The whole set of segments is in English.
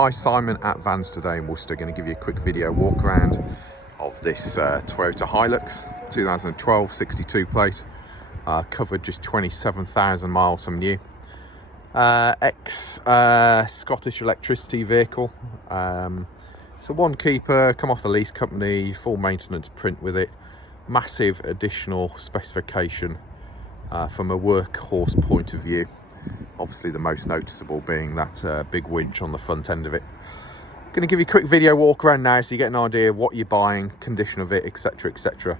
Hi, Simon at Vans Today Worcester. Going to give you a quick video walk around of this Toyota Hilux 2012 62 plate. Covered just 27,000 miles from new. Scottish electricity vehicle. So one keeper, come off the lease company, full maintenance print with it. Massive additional specification from a workhorse point of view. Obviously the most noticeable being that big winch on the front end of it. Going to give you a quick video walk around now so you get an idea of what you're buying, condition of it, etc, etc.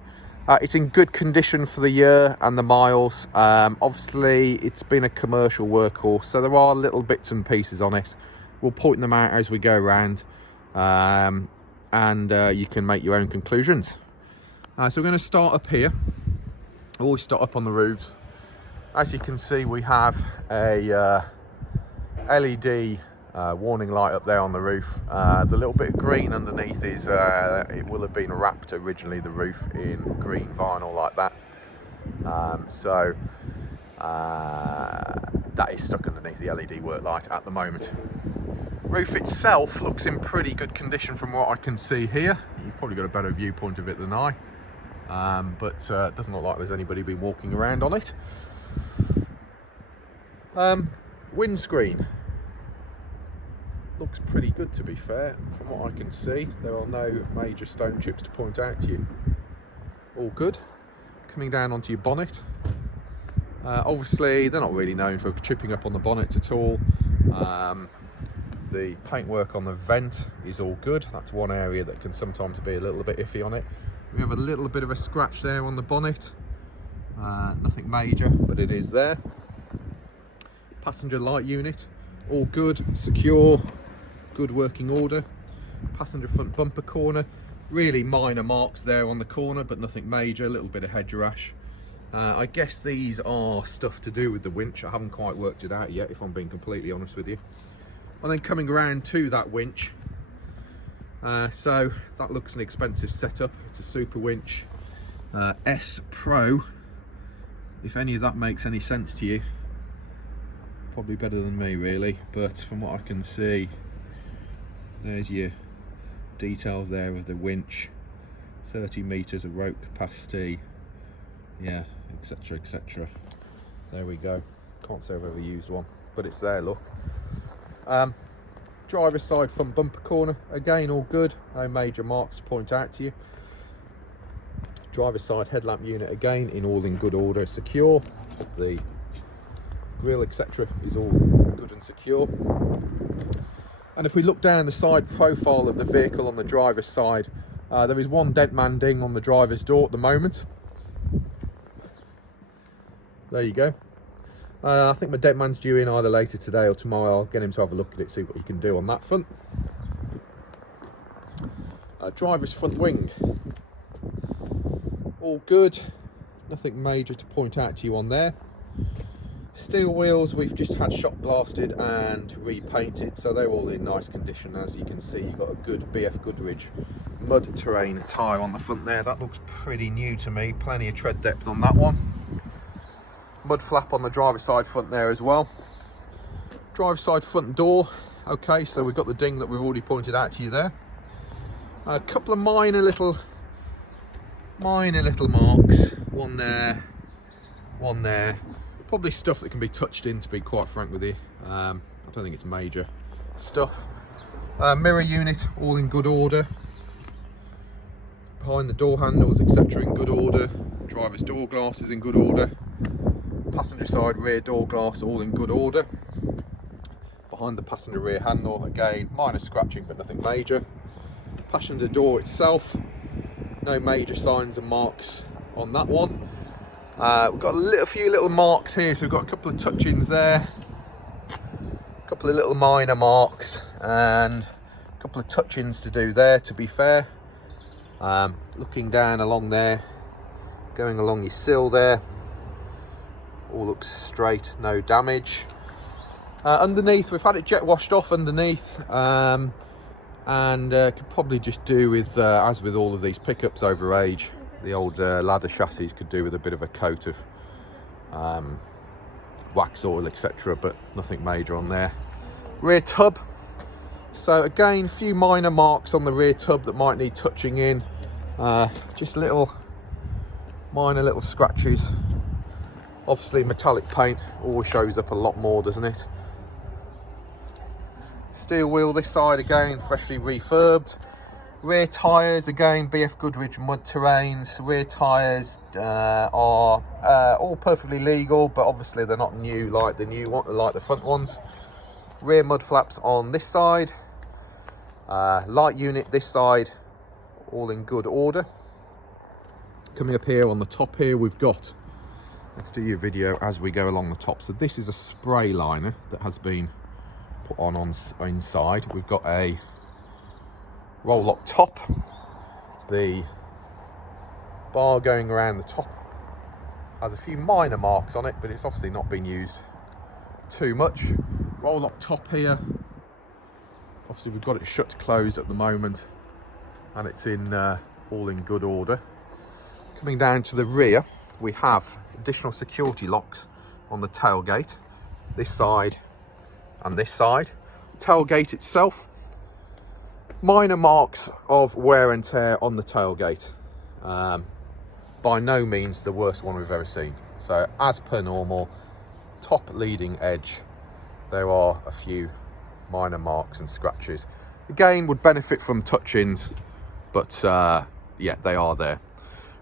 It's in good condition for the year and the miles. Obviously it's been a commercial workhorse, so there are little bits and pieces on it. We'll point them out as we go around, and you can make your own conclusions. So we're going to start up here. Always start up on the roofs. As you can see, we have a LED warning light up there on the roof. The little bit of green underneath is, it will have been wrapped originally, the roof, in green vinyl like that. That is stuck underneath the LED work light at the moment. Roof itself looks in pretty good condition from what I can see here. You've probably got a better viewpoint of it than I. But it doesn't look like there's anybody been walking around on it. Windscreen looks pretty good, to be fair. From what I can see, there are no major stone chips to point out to you. All good. Coming down onto your bonnet, obviously they're not really known for chipping up on the bonnet at all. The paintwork on the vent is all good. That's one area that can sometimes be a little bit iffy on it. We have a little bit of a scratch there on the bonnet. Nothing major, but it is there. Passenger light unit, all good, secure, good working order. Passenger front bumper corner, really minor marks there on the corner, but nothing major. A little bit of hedge rash. I guess these are stuff to do with the winch. I haven't quite worked it out yet, if I'm being completely honest with you. And then coming around to that winch, so that looks an expensive setup. It's a super winch, S Pro, if any of that makes any sense to you. Probably better than me really, but from what I can see, there's your details there of the winch. 30 meters of rope capacity, yeah, etc, etc. There we go. Can't say I've ever used one, but it's there, look. Driver's side front bumper corner, again all good, no major marks to point out to you. Driver's side headlamp unit, again in good order, secure. The grille, etc, is all good and secure. And if we look down the side profile of the vehicle on the driver's side, there is one dent man ding on the driver's door at the moment. There you go. I think my dent man's due in either later today or tomorrow. I'll get him to have a look at it, see what he can do on that front. Driver's front wing, all good, nothing major to point out to you on there. Steel wheels, we've just had shot blasted and repainted, so they're all in nice condition. As you can see, you've got a good BF Goodrich mud terrain tyre on the front there. That looks pretty new to me, plenty of tread depth on that one. Mud flap on the driver's side front there as well. Driver's side front door, okay, so we've got the ding that we've already pointed out to you there. A couple of minor little marks, one there, one there. Probably stuff that can be touched in, to be quite frank with you. I don't think it's major stuff. Mirror unit, all in good order. Behind the door handles, etc, in good order. Driver's door glass is in good order. Passenger side rear door glass, all in good order. Behind the passenger rear handle, again, minor scratching but nothing major. Passenger door itself, no major signs and marks on that one. We've got a few little marks here, so we've got a couple of touch-ins there, a couple of little minor marks, and a couple of touch-ins to do there, to be fair. Looking down along there, going along your sill there, all looks straight, no damage. Underneath, we've had it jet washed off underneath, and could probably just do with, as with all of these pickups over age, the old ladder chassis could do with a bit of a coat of wax oil, etc, but nothing major on there. Rear tub, So again, a few minor marks on the rear tub that might need touching in. Just little minor little scratches. Obviously metallic paint always shows up a lot more, doesn't it? Steel wheel this side again, freshly refurbed. Rear tyres again, BF Goodrich mud terrains. Rear tyres are all perfectly legal, but obviously they're not new like the front ones. Rear mud flaps on this side. Light unit this side, all in good order. Coming up here on the top here, we've got, let's do your video as we go along the top. So this is a spray liner that has been put on inside. We've got a roll lock top. The bar going around the top has a few minor marks on it, but it's obviously not been used too much. Roll lock top here. Obviously we've got it shut closed at the moment, and it's in all in good order. Coming down to the rear, we have additional security locks on the tailgate, this side and this side. Tailgate itself, minor marks of wear and tear on the tailgate. By no means the worst one we've ever seen. So as per normal, top leading edge, there are a few minor marks and scratches. Again, would benefit from touch-ins, but yeah, they are there.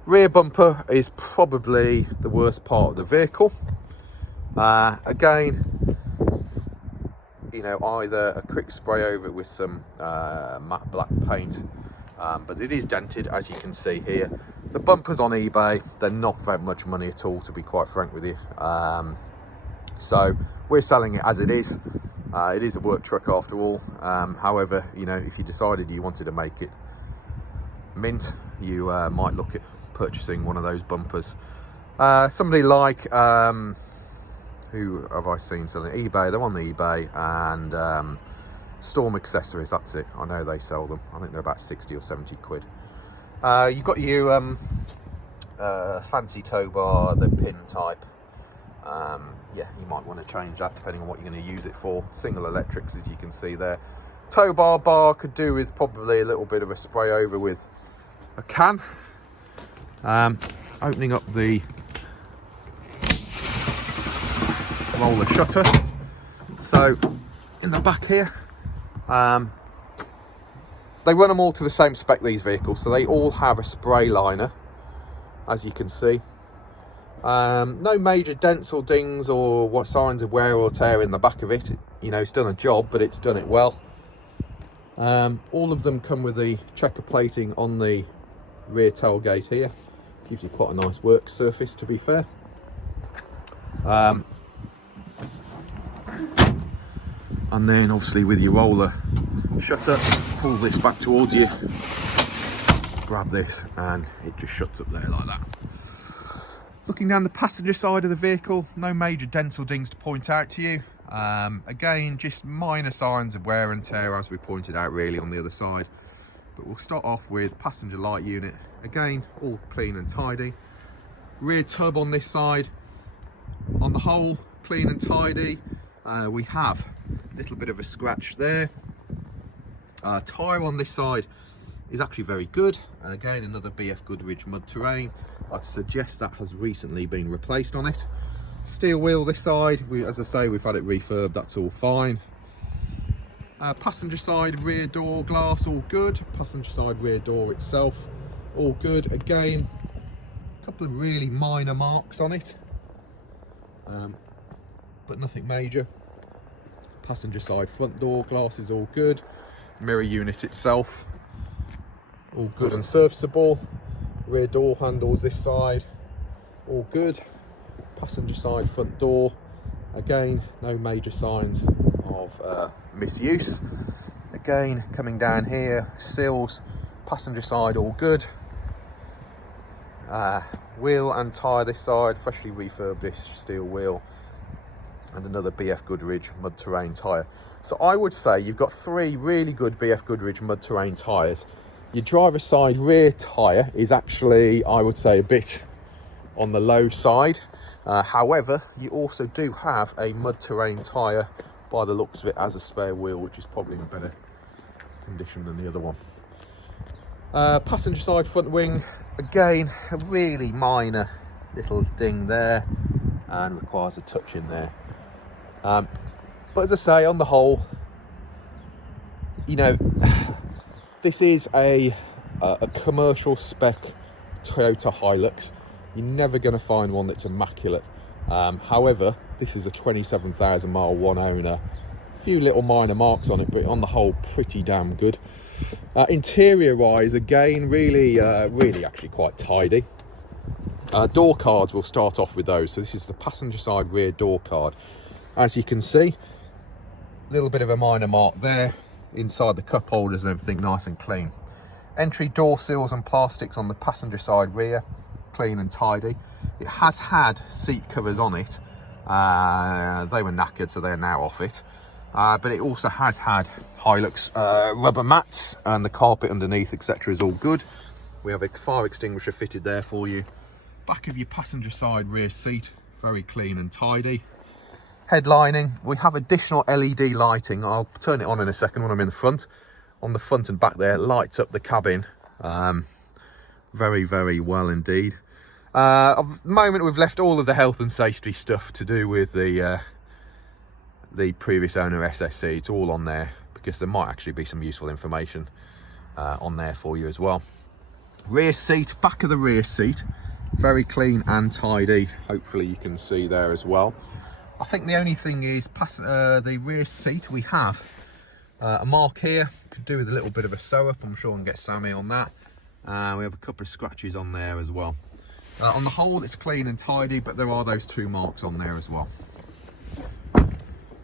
Rear bumper is probably the worst part of the vehicle. Again, you know, either a quick spray over it with some matte black paint, but it is dented, as you can see here. The bumpers on eBay, they're not very much money at all, to be quite frank with you. So we're selling it as it is. It is a work truck after all. However, you know, if you decided you wanted to make it mint, you might look at purchasing one of those bumpers. Somebody like who have I seen selling eBay? They're on the eBay, and Storm Accessories, that's it. I know they sell them. I think they're about 60 or 70 quid. You've got your fancy tow bar, the pin type. Yeah, you might want to change that depending on what you're going to use it for. Single electrics, as you can see there. Tow bar could do with probably a little bit of a spray over with a can. Opening up the roller shutter. So in the back here, they run them all to the same spec, these vehicles, so they all have a spray liner, as you can see. No major dents or dings or what signs of wear or tear in the back of it. You know, it's done a job, but it's done it well. All of them come with the checker plating on the rear tailgate here. Gives you quite a nice work surface, to be fair. And then obviously with your roller shutter, pull this back towards you, grab this, and it just shuts up there like that. Looking down the passenger side of the vehicle, no major dents or dings to point out to you. Again, just minor signs of wear and tear, as we pointed out really on the other side. But we'll start off with passenger light unit. Again, all clean and tidy. Rear tub on this side, on the whole, clean and tidy. We have a little bit of a scratch there. Tyre on this side is actually very good. And again, another BF Goodrich mud terrain. I'd suggest that has recently been replaced on it. Steel wheel this side, as I say, we've had it refurbed, that's all fine. Passenger side rear door glass, all good. Passenger side rear door itself, all good. Again, a couple of really minor marks on it, but nothing major. Passenger side front door glass is all good. Mirror unit itself, all good and serviceable. Rear door handles this side, all good. Passenger side front door, again, no major signs of misuse. Again, coming down here, sills, passenger side, all good. Wheel and tyre this side, freshly refurbished steel wheel, and another BF Goodrich mud terrain tyre. So I would say you've got three really good BF Goodrich mud terrain tyres. Your driver's side rear tyre is actually, I would say, a bit on the low side. However, you also do have a mud terrain tyre by the looks of it as a spare wheel, which is probably in better condition than the other one. Passenger side front wing, again, a really minor little ding there, and requires a touch in there. But as I say, on the whole, you know, this is a commercial spec Toyota Hilux. You're never going to find one that's immaculate. However, this is a 27,000 mile one owner. A few little minor marks on it, but on the whole, pretty damn good. Interior wise, again, really actually quite tidy. Door cards, we'll start off with those. So this is the passenger side rear door card. As you can see, a little bit of a minor mark there. Inside the cup holders and everything nice and clean. Entry door seals and plastics on the passenger side rear, clean and tidy. It has had seat covers on it. They were knackered, so they're now off it. But it also has had Hilux rubber mats, and the carpet underneath, etc. is all good. We have a fire extinguisher fitted there for you. Back of your passenger side rear seat, very clean and tidy. Headlining, we have additional LED lighting. I'll turn it on in a second when I'm in the front. On the front and back there, it lights up the cabin very, very well indeed. At the moment, we've left all of the health and safety stuff to do with the previous owner SSE. It's all on there because there might actually be some useful information on there for you as well. Rear seat, back of the rear seat, very clean and tidy. Hopefully you can see there as well. I think the only thing is the rear seat, we have a mark here, could do with a little bit of a sew up. I'm sure I can get Sammy on that. We have a couple of scratches on there as well. On the whole, it's clean and tidy, but there are those 2 marks on there as well.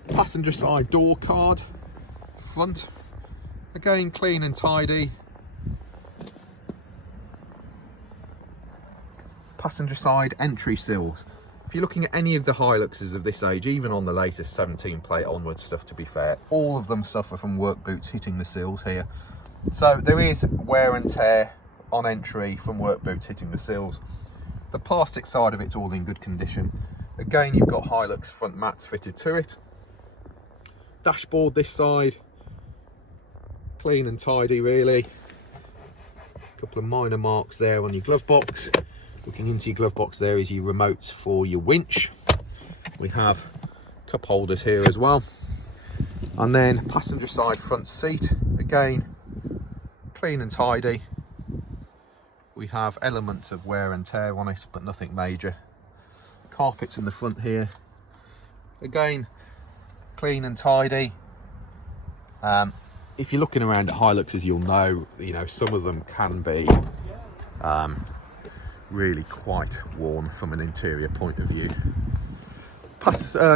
Passenger side door card, front, again clean and tidy. Passenger side entry sills. If you're looking at any of the Hiluxes of this age, even on the latest 17 plate onward stuff, to be fair, all of them suffer from work boots hitting the sills here. So there is wear and tear on entry from work boots hitting the sills. The plastic side of it's all in good condition. Again, you've got Hilux front mats fitted to it. Dashboard this side, clean and tidy really. A couple of minor marks there on your glove box. Looking into your glove box, there is your remotes for your winch. We have cup holders here as well. And then passenger side front seat, again, clean and tidy. We have elements of wear and tear on it, but nothing major. Carpets in the front here, again, clean and tidy. If you're looking around at Hiluxes, you'll know, some of them can be really quite worn from an interior point of view.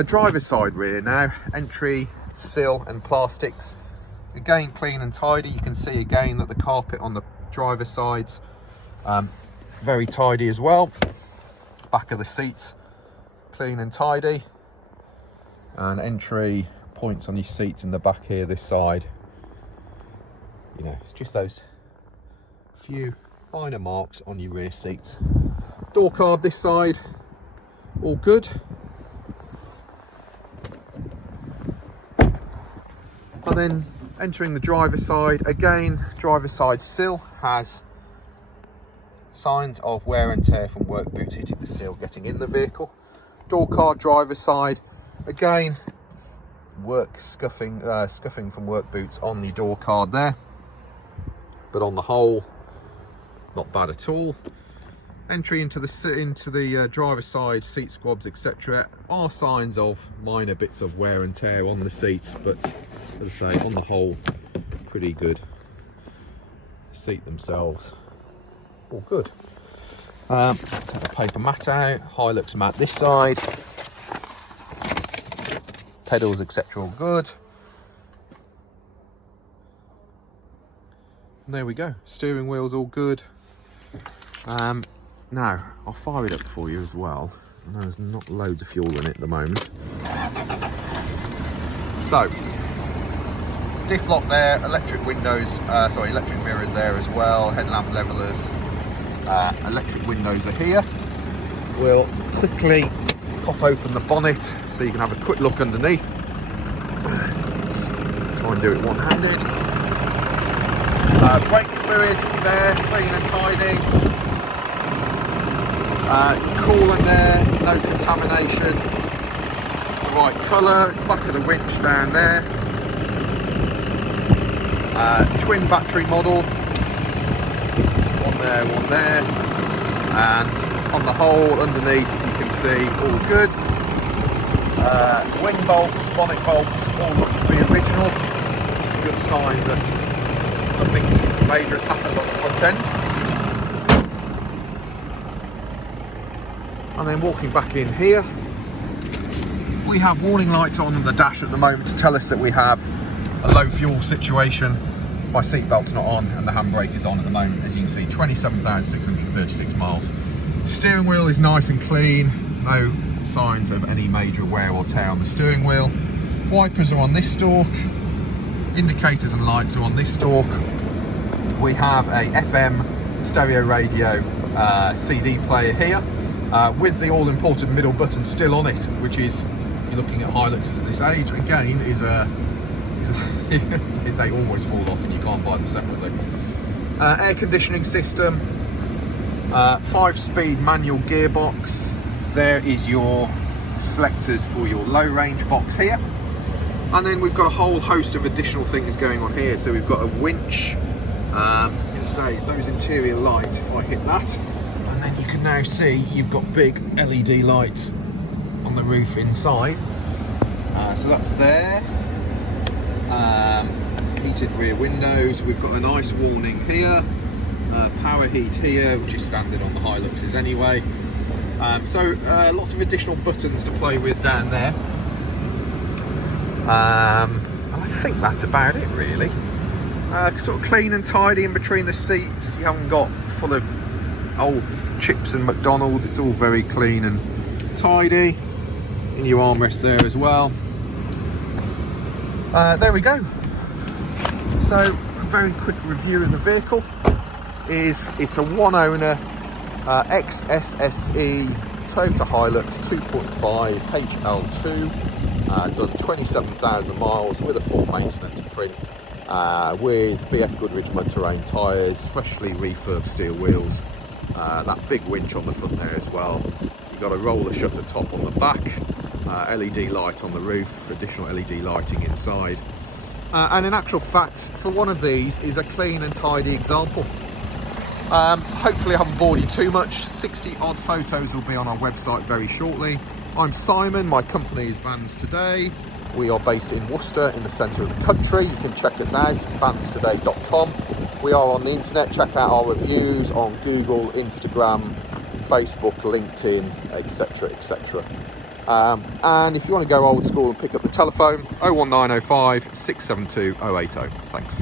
Driver's side rear now, entry, sill and plastics, again clean and tidy. You can see again that the carpet on the driver's sides very tidy as well. Back of the seats, clean and tidy, and entry points on your seats in the back here this side. It's just those few minor marks on your rear seats. Door card this side, all good. And then entering the driver's side, again, driver's side sill has signs of wear and tear from work boots hitting the sill getting in the vehicle. Door card driver's side, again, scuffing from work boots on the door card there. But on the whole, not bad at all. Entry into the driver's side, seat squabs, etc. are signs of minor bits of wear and tear on the seats, but as I say, on the whole, pretty good. Seat themselves, all good. Take the paper mat out, Hilux mat this side, pedals, etc. all good. And there we go, steering wheel's all good. Now, I'll fire it up for you as well. I know there's not loads of fuel in it at the moment. So, diff lock there, electric windows, electric mirrors there as well, headlamp levelers, electric windows are here. We'll quickly pop open the bonnet so you can have a quick look underneath. Try and do it one-handed. Brake fluid there, clean and tidy. Coolant there, no contamination. The right colour. Back of the winch down there. Twin battery model. One there. And on the whole, underneath, you can see all good. Wing bolts, bonnet bolts, all look to be original. It's a good sign that nothing major has happened on the front end. And then walking back in here, we have warning lights on the dash at the moment to tell us that we have a low fuel situation. My seat belt's not on and the handbrake is on at the moment. As you can see, 27,636 miles. Steering wheel is nice and clean, no signs of any major wear or tear on the steering wheel. Wipers are on this stalk, indicators and lights are on this stalk. We have a FM stereo radio CD player here with the all-important middle button still on it, which is, you're looking at Hiluxes this age, again, is a they always fall off and you can't buy them separately. Air conditioning system, 5-speed manual gearbox. There is your selectors for your low range box here. And then we've got a whole host of additional things going on here. So we've got a winch, say those interior lights, if I hit that, and then you can now see you've got big LED lights on the roof inside. So that's there. Heated rear windows. We've got an ice warning here. Power heat here, which is standard on the Hiluxes anyway. So lots of additional buttons to play with down there. And I think that's about it really. Sort of clean and tidy in between the seats. You haven't got full of old chips and McDonald's. It's all very clean and tidy. In your armrest there as well. There we go. So a very quick review of the vehicle is it's a one owner ex-SSE Toyota Hilux 2.5 HL2, done 27,000 miles with a full maintenance print, with BF Goodrich mud-terrain tyres, freshly refurbed steel wheels, that big winch on the front there as well. You've got a roller shutter top on the back, LED light on the roof, additional LED lighting inside. And in actual fact, for one of these is a clean and tidy example. Hopefully I haven't bored you too much. 60 odd photos will be on our website very shortly. I'm Simon, my company is Vans Today. We are based in Worcester in the centre of the country. You can check us out, vanstoday.com. We are on the internet, check out our reviews on Google, Instagram, Facebook, LinkedIn, etc, etc. And if you want to go old school and pick up the telephone, 01905 672 080. Thanks.